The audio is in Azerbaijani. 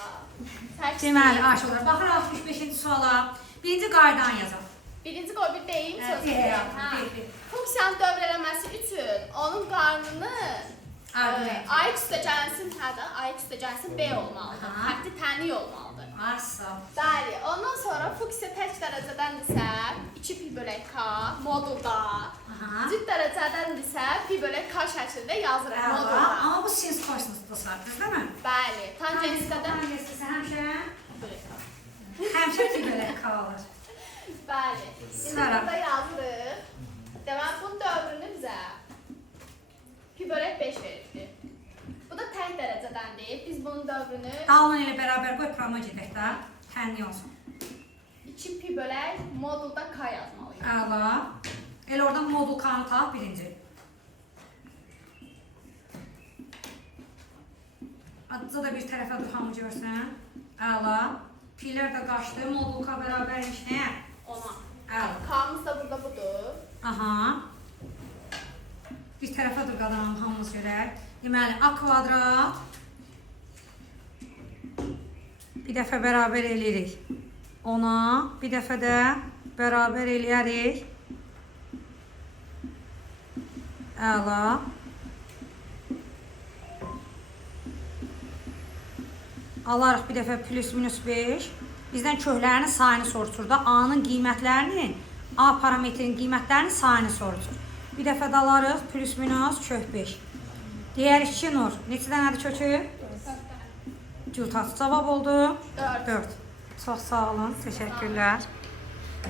Allah. Təks Deməli, aşıqlar. Baxır 65-ci suala. Birinci qaydan yazaq. Birinci qoy bir deyim sözü. Deyil. Funksiyanın dövr eləməsi üçün onun qarnını AX üstəcənsin hədə, AX üstəcənsin B olmalıdır. Fərqli tənlik olmalıdır. Arsa. Bəli, ondan sonra funksiya tək dərəcədəndirsə 2 pi bölək K modulda. Cüt dərəcədəndirsə pi bölək K şəklində yazırıq modulda. Amma bu sinus kosinusda sarkız, değil mi? Bəli, tangensidə də Tangensisə həmişə bölək K. həmişə pi bölək K olur. Bəli. İndi burada yazırıq. Deməli, bunun dövrünü bizə pi bölək 5 verirdi. Bu da tək dərəcədəndir. Biz bunun dövrünü Dalla ilə bərabər qoy prama gedək də. Tənli olsun. 2 pi bölək modulda K yazmalıyıq. Əla. Elə oradan modul K-nı tap birinci. Adca da bir tərəfə dur, hamı görsən. Əla. Pilər də qaçdı. Modul K bərabərmiş nə? Ona. Əla. K-mız da burada budur. Aha. Bir tərəfə dur qadınım, hamımız görək. Deməli, A kvadrat bir dəfə bərabər eləyirik. Ona bir dəfə də bərabər eləyərik. Əla. Alarıq bir dəfə plus minus 5. Bizdən köklərinin sayını soruşur da. A-nın qiymətlərinin, A parametrinin qiymətlərinin sayını soruşur. Bir dəfə də alarıq plus minus kök 5. Diğer 2 Nur. Neçə dənədir kökü? 4. Cavab oldu? 4. 4. Çox sağ olun. Təşəkkürlər.